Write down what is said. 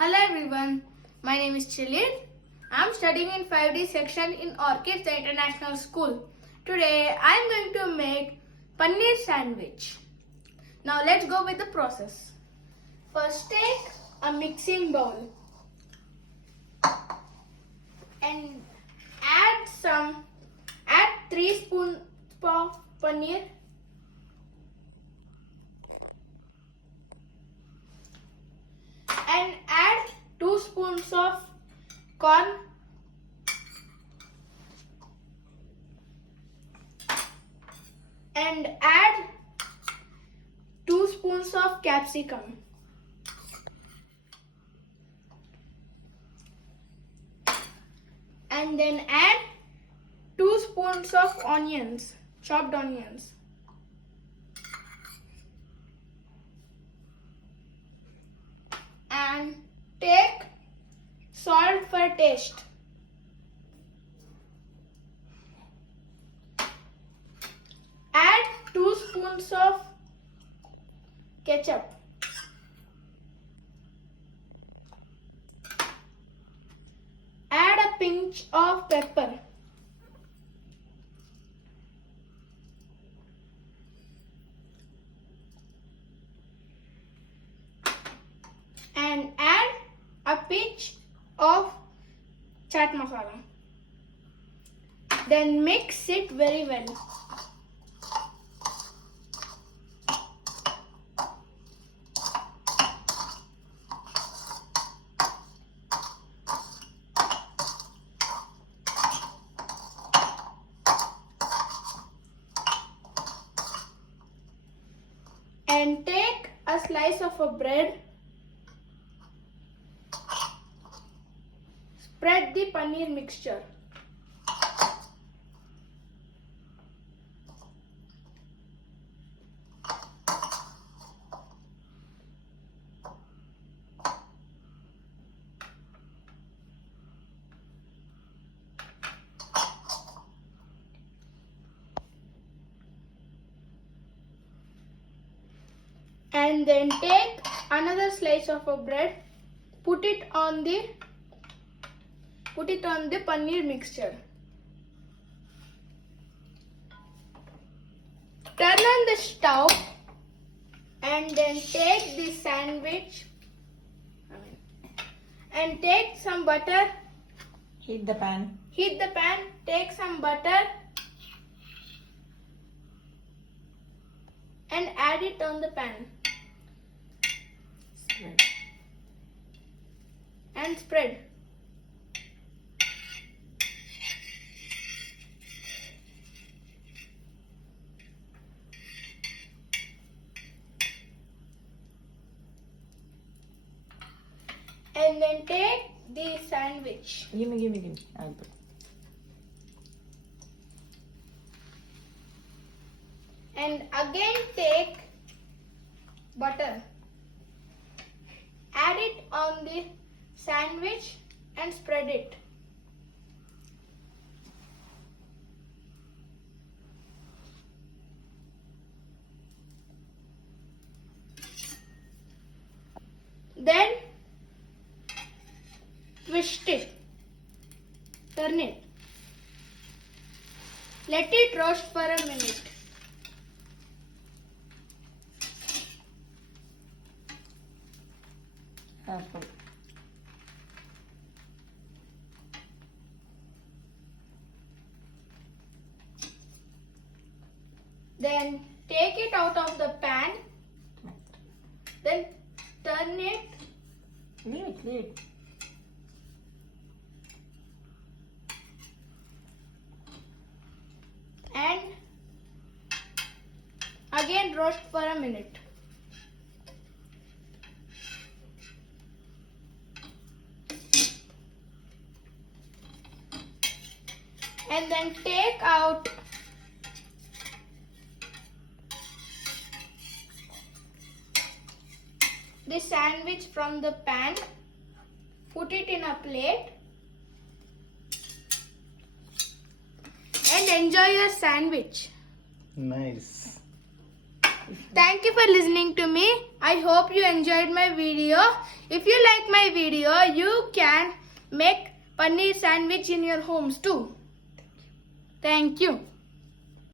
Hello everyone, my name is Chalith. I am studying in 5D section in Orchids International School. Today I am going to make paneer sandwich. Now let's go with the process. First take a mixing bowl and add 3 spoons of paneer. And add 2 spoons of corn and add 2 spoons of capsicum and then add 2 spoons of onions, chopped onions. And take salt for taste. Add 2 spoons of ketchup. Add a pinch of pepper. And add a pinch of chaat masala. Then mix it very well. And take a slice of a bread. Spread the paneer mixture. And then take another slice of a bread, put it on the paneer mixture. Turn on the stove and then take the sandwich and take some butter. Heat the pan. Take some butter and add it on the pan. Spread. And spread. And then take the sandwich. Give me. I'll put. And again take butter. Add it on the sandwich and spread it. Then twist it. Turn it. Let it roast for a minute. Apple. Then take it out of the pan. Then turn it. Leave it. And again roast for a minute. And then take out the sandwich from the pan, put it in a plate and enjoy your sandwich. Nice. Thank you for listening to me. I hope you enjoyed my video. If you like my video, you can make paneer sandwich in your homes too. Thank you.